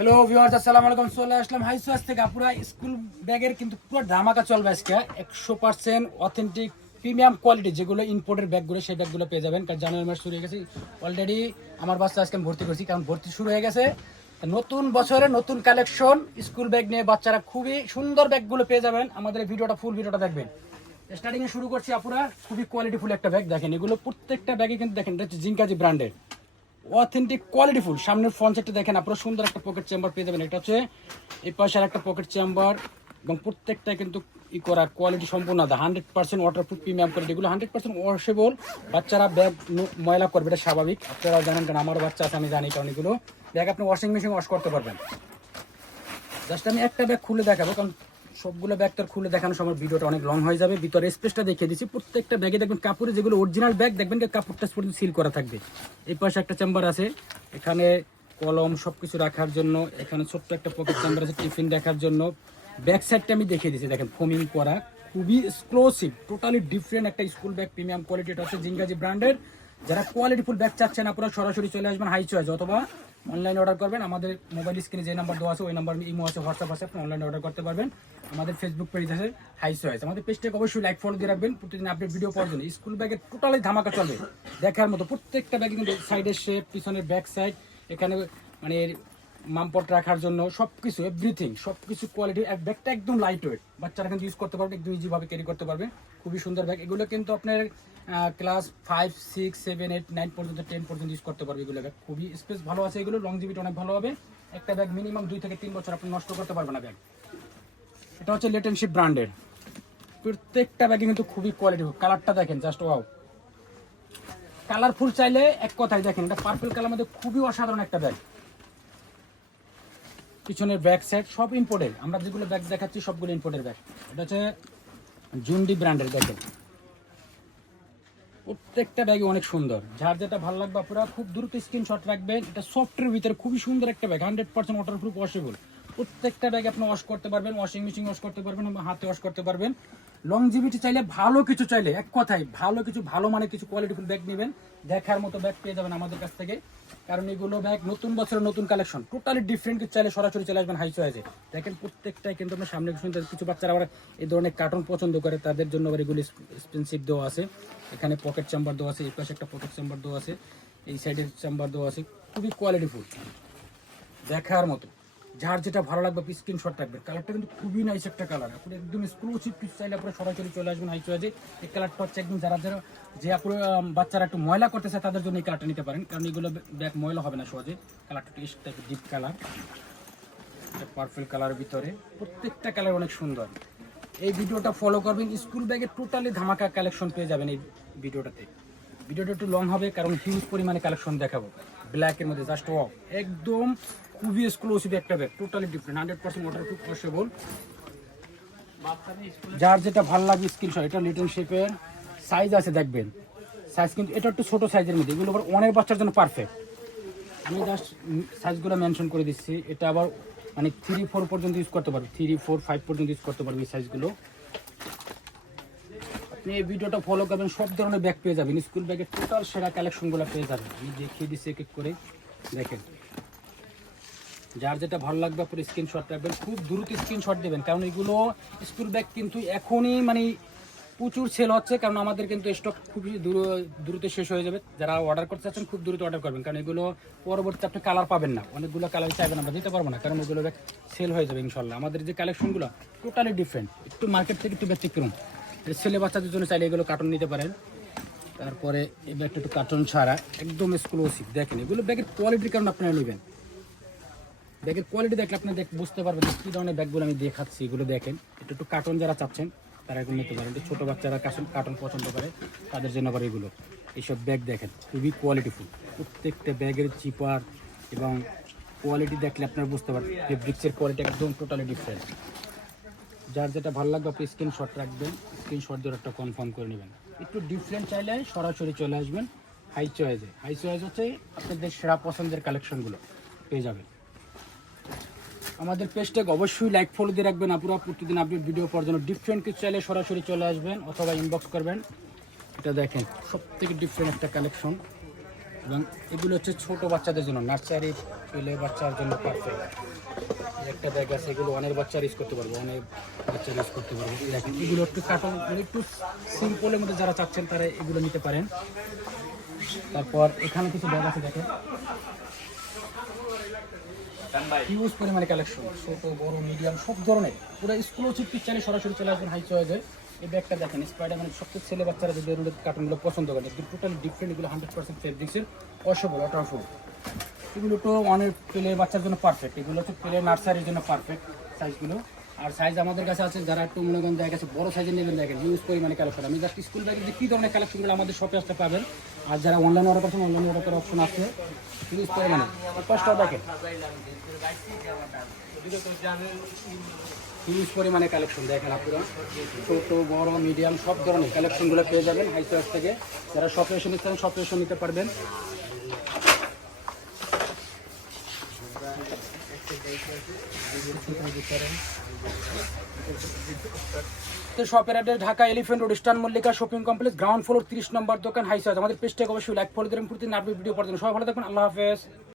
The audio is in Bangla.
হ্যালো ভিউয়ার্স, আসসালামু আলাইকুম। চলে আসলাম হাই সোয়াস থেকে। পুরো স্কুল ব্যাগের কিন্তু পুরো ধামাকা চলবে আজকে। 100% অথেন্টিক প্রিমিয়াম কোয়ালিটি যেগুলো ইম্পোর্টের ব্যাগগুলো, সেই ব্যাগগুলো পেয়ে যাবেন। কারণ জানুয়ারি মাস শুরু হয়ে গেছে অলরেডি। আমার বাচ্চা আজকে আমি ভর্তি করছি, কারণ ভর্তি শুরু হয়ে গেছে। নতুন বছরে নতুন কালেকশন স্কুল ব্যাগ নিয়ে বাচ্চারা খুবই সুন্দর ব্যাগগুলো পেয়ে যাবেন। আমাদের ভিডিওটা ফুল ভিডিওটা দেখবেন। স্টার্টিং এ শুরু করছি আপুরা। খুবই কোয়ালিটিফুল একটা ব্যাগ দেখেন। এগুলো প্রত্যেকটা ব্যাগে কিন্তু দেখেন এটা হচ্ছে জিঙ্কাজি ব্র্যান্ডের অথেন্টিক কোয়ালিটিফুল। সামনের ফ্রন্ট সাইডটা দেখেন, আপনারা সুন্দর একটা পকেট চেম্বার পেয়ে যাবেন। এটা হচ্ছে এই পাশের একটা পকেট চেম্বার, এবং প্রত্যেকটা কিন্তু ই করা কোয়ালিটি সম্পূর্ণ আদা 100% ওয়াটারপ্রুফ প্রিমিয়াম কোয়ালিটি। এগুলো 100% ওয়াশেবল। বাচ্চারা ব্যাগ ময়লা করবে, এটা স্বাভাবিক, আপনারা জানেন, কারণ আমার বাচ্চা আছে আমি জানি। কারণ এগুলো ব্যাগ আপনি ওয়াশিং মেশিন ওয়াশ করতে পারবেন। জাস্ট আমি একটা ব্যাগ খুলে দেখাবো, কারণ সবগুলো ব্যাগ তো খুলে দেখানোর সময় ভিডিওটা অনেক লং হয়ে যাবে। ভিতরে স্পেসটা দেখিয়ে দিচ্ছি। প্রত্যেকটা ব্যাগে দেখবেন কাপড়ে, যেগুলো অরিজিনাল ব্যাগ দেখবেন কাপড়টা পর্যন্ত সিল করা থাকবে। এই পাশে একটা চেম্বার আছে, এখানে কলম সবকিছু রাখার জন্য। এখানে ছোট্ট একটা পকেট চেম্বার আছে টিফিন রাখার জন্য। ব্যাক সাইডটা আমি দেখিয়ে দিচ্ছি, দেখেন ফোমিং করা, খুবই এক্সক্লুসিভ, টোটালি ডিফারেন্ট একটা স্কুল ব্যাগ প্রিমিয়াম কোয়ালিটি। এটা হচ্ছে জিঙ্গাজি ব্র্যান্ডের। যারা কোয়ালিটিফুল ব্যাগ চাচ্ছেন আপনারা সরাসরি চলে আসবেন হাই চয়েস, অথবা অনলাইনে অর্ডার করবেন। আমাদের মোবাইল স্ক্রিনে যে নাম্বার দেওয়া আছে ওই নাম্বার, ইমো আছে, হোয়াটসঅ্যাপ আছে, আপনি অনলাইনে অর্ডার করতে পারবেন। আমাদের ফেসবুক পেজ আছে হাই চয়েস। আমাদের পেজটাকে অবশ্যই লাইক ফলো দিয়ে রাখবেন। প্রতিদিন আপডেট ভিডিও পাওয়ার জন্য স্কুল ব্যাগের টোটালি ধামাকা চলবে দেখার মতো। প্রত্যেকটা ব্যাগে কিন্তু সাইডের শেপ, পিছনের ব্যাক সাইড, এখানে মানে মামপট রাখার জন্য সবকিছু, এভরিথিং, সবকিছু কোয়ালিটি। এক ব্যাগটা একদম লাইট ওয়েট, বাচ্চারা কিন্তু ইউজ করতে পারবে, একদম ইজিভাবে ক্যারি করতে পারবে। খুবই সুন্দর ব্যাগ। এগুলো কিন্তু আপনার ক্লাস 5, 6, 7, 8, 9 পর্যন্ত, 10 পর্যন্ত ইউজ করতে পারবে। এগুলো ব্যাগ খুবই স্পেস ভালো আছে, এগুলো লংজিভিটি অনেক ভালো হবে। একটা ব্যাগ মিনিমাম 2 থেকে 3 বছর আপনি নষ্ট করতে পারবেন না ব্যাগ। এটা হচ্ছে লেটেনশিপ ব্র্যান্ডের। প্রত্যেকটা ব্যাগে কিন্তু খুবই কোয়ালিটি। কালারটা দেখেন, জাস্ট ওয়াও। কালারফুল চাইলে এক কথায় দেখেন, এটা পার্পল কালার মধ্যে খুবই অসাধারণ একটা ব্যাগ। পিছনের ব্যাক সাইড সব ইম্পোর্টেড। আমরা যেগুলো ব্যাগ দেখাচ্ছি সবগুলো ইম্পোর্টের ব্যাগ। এটা হচ্ছে জুন্ডি ব্র্যান্ডের। দেখেন প্রত্যেকটা ব্যাগে অনেক সুন্দর। যার যেটা ভালো লাগবে আপনারা খুব দ্রুত স্ক্রিনশট রাখবেন। এটা সফটের ভিতরে খুবই সুন্দর একটা ব্যাগ, 100% ওয়াটারপ্রুফ ওয়াশেবল। প্রত্যেকটা ব্যাগ আপনি ওয়াশ করতে পারবেন, ওয়াশিং মেশিন ওয়াশ করতে পারবেন, এবং হাতে ওয়াশ করতে পারবেন। লংজিভিটি চাইলে, ভালো কিছু চাইলে, এক কথায় ভালো কিছু, ভালো মানে কিছু কোয়ালিটিফুল ব্যাগ নেবেন। দেখার মতো ব্যাগ পেয়ে যাবেন আমাদের কাছ থেকে, কারণ এগুলো ব্যাগ নতুন বছরের নতুন কালেকশন, টোটালি ডিফারেন্ট। কিছু চাইলে সরাসরি চলে আসবেন হাই চয়েসে। দেখেন প্রত্যেকটাই কিন্তু আপনার সামনে সুন্দর। কিছু বাচ্চারা আবার এই ধরনের কার্টুন পছন্দ করে, তাদের জন্য আবার এগুলো এক্সপেন্সিভ দেওয়া আছে। এখানে পকেট চেম্বার দেওয়া আছে, এই পাশে একটা পকেট চেম্বার দেওয়া আছে, এই সাইডের চেম্বার দেওয়া আছে। খুবই কোয়ালিটিফুল, দেখার মতো। যার যেটা ভালো লাগবে আপনি স্ক্রিনশট রাখবেন। কালারটা কিন্তু খুবই নাইস একটা কালার। আপনি একদম এক্সক্লুসিভ পিস চাইলে আপনারা সরাসরি চলে আসবেন হাই চয়েসে। এই কালারটা হচ্ছে একদম যারা যারা যে আপনার বাচ্চারা একটু ময়লা করতে চায় তাদের জন্য এই কালারটা নিতে পারেন, কারণ এগুলো ব্যাগ ময়লা হবে না সহজে। কালারটা একটু ডিপ কালার, পার্পল কালার ভিতরে। প্রত্যেকটা কালার অনেক সুন্দর। এই ভিডিওটা ফলো করবেন। স্কুল ব্যাগের টোটালি ধামাকা কালেকশন পেয়ে যাবেন এই ভিডিওটাতে। ভিডিওটা একটু লং হবে, কারণ হিউজ পরিমাণে কালেকশন দেখাবো ব্ল্যাকের মধ্যে। জাস্ট ওয়াও, একদম খুবই এক্সক্লুসিভ একটা bag, totally different, 100% waterproof washable. যার যেটা ভালো লাগবে স্ক্রিনশট। এটা লিটল শেপের সাইজ আছে, দেখবেন সাইজ কিন্তু এটা একটু ছোটো সাইজের মধ্যে। এগুলো আবার অনেক বাচ্চার জন্য পারফেক্ট। আমি জাস্ট সাইজগুলো মেনশন করে দিচ্ছি। এটা আবার মানে 3, 4 পর্যন্ত ইউজ করতে পারবে, 3, 4, 5 পর্যন্ত ইউজ করতে পারবে এই সাইজগুলো। আপনি এই ভিডিওটা ফলো করবেন, সব ধরনের ব্যাগ পেয়ে যাবেন। স্কুল ব্যাগের টোটাল সেরা কালেকশনগুলো পেয়ে যাবেন। আমি দেখিয়ে দিচ্ছি এক এক করে, দেখেন। যার যেটা ভালো লাগবে আপনি স্ক্রিনশট রাখবেন, খুব দ্রুত স্ক্রিনশট দেবেন, কারণ এগুলো স্কুল ব্যাগ কিন্তু এখনই মানে প্রচুর সেল হচ্ছে, কারণ আমাদের কিন্তু স্টক খুবই দ্রুত শেষ হয়ে যাবে। যারা অর্ডার করতে চাচ্ছেন খুব দ্রুত অর্ডার করবেন, কারণ এগুলো পরবর্তীতে আপনি কালার পাবেন না, অনেকগুলো কালার চাইবেন, আমরা দিতে পারবো না, কারণ এগুলো ব্যাগ সেল হয়ে যাবে ইনশাল্লাহ। আমাদের যে কালেকশনগুলো টোটালি ডিফারেন্ট, একটু মার্কেট থেকে একটু ব্যতিক্রম। ছেলে বাচ্চাদের জন্য চাইলে এগুলো কার্টুন নিতে পারেন। তারপরে এই ব্যাগটা একটু কার্টুন ছাড়া একদম এক্সক্লুসিভ। দেখেন এগুলো ব্যাগের কোয়ালিটির কারণে আপনারা নেবেন। ব্যাগের কোয়ালিটি দেখলে আপনি বুঝতে পারবেন কী ধরনের ব্যাগগুলো আমি দেখাচ্ছি। এগুলো দেখেন, একটু কার্টুন যারা চাচ্ছেন তারা এগুলো নিতে পারেন। ছোটো বাচ্চারা কার্টুন পছন্দ করে, তাদের জন্য আবার এগুলো। এইসব ব্যাগ দেখেন খুবই কোয়ালিটিফুল। প্রত্যেকটা ব্যাগের চিপার এবং কোয়ালিটি দেখলে আপনারা বুঝতে পারবেন ফেব্রিক্সের কোয়ালিটি একদম টোটালি ডিফারেন্ট। যার যেটা ভালো লাগবে আপনি স্ক্রিনশট রাখবেন, স্ক্রিনশট দিয়ে একটা কনফার্ম করে নেবেন। একটু ডিফারেন্ট চাইলে সরাসরি চলে আসবেন হাই চয়েসে। হাই চয়েস হচ্ছে আপনাদের সেরা পছন্দের কালেকশনগুলো পেয়ে যাবেন। আমাদের পেজটাকে অবশ্যই লাইক ফলো দিয়ে রাখবেন। আপনারা প্রতিদিন আপডেট ভিডিও পাওয়ার জন্য ডিফারেন্ট কিছু চাইলে সরাসরি চলে আসবেন অথবা ইনবক্স করবেন। এটা দেখেন সবথেকে ডিফারেন্ট একটা কালেকশন, এবং এগুলো হচ্ছে ছোটো বাচ্চাদের জন্য, নার্সারি পেলে বাচ্চার জন্য পারফেক্ট। একটা ব্যাগ আছে, এগুলো অনেক বাচ্চারা ইউজ করতে পারবে, অনেক বাচ্চারা ইউজ করতে পারবে। দেখেন এগুলো একটু কার্টন, একটু সিম্পলের মধ্যে যারা চাচ্ছেন তারা এগুলো নিতে পারেন। তারপর এখানে কিছু ব্যাগ আছে দেখেন, হিউজ পরিমাণে কালেকশন, ছোট বড় মিডিয়াম সব ধরনের। পুরো এক্সক্লুসিভ পিকচারে সরাসরি চলে আসবেন হাই চয়েসে। এই ব্যাগটা দেখেন, স্পাইডারম্যান সবচেয়ে ছেলে বাচ্চারা যে ধরনের কার্টুনগুলো পছন্দ করে, কিন্তু টোটালি ডিফারেন্ট। এগুলো 100% ফেব্রিক্সের, ওয়াশেবল, ওয়াটারপ্রুফ। এগুলো তো অনেক প্লে বাচ্চার জন্য পারফেক্ট। এগুলো হচ্ছে প্লে নার্সারির জন্য পারফেক্ট সাইজগুলো। আর সাইজ আমাদের কাছে আছে, যারা একটু মনে করেন দেখা গেছে বড় সাইজের নেবেন, দেখেন হিউজ পরিমাণে কালেকশন। আমি জাস্ট স্কুল ব্যাগের যে কী ধরনের কালেকশনগুলো আমাদের শপে আসতে পাবেন। আর যারা অনলাইনে অর্ডার করছেন, অনলাইনে অর্ডার করার অপশন আছে হিউজ পরিমাণে। ফার্স্টটা দেখেন হিউজ পরিমাণে কালেকশন দেখেন আপনারা, ছোটো বড় মিডিয়াম সব ধরনের কালেকশনগুলো পেয়ে যাবেন হাই চয়েস থেকে। যারা শপে এসে নিতে চান শপে এসে নিতে পারবেন। শপের address Dhaka elephant road, eastern Mallika shopping complex, ground floor, 30 নম্বর দোকান, হাই চয়েস। আমাদের পেজটাকে অবশ্যই লাইক ফলো দেবেন, প্রতিদিন আপডেট ভিডিও পাওয়ার জন্য। সবাই ভালো থাকুন, আল্লাহ হাফেজ।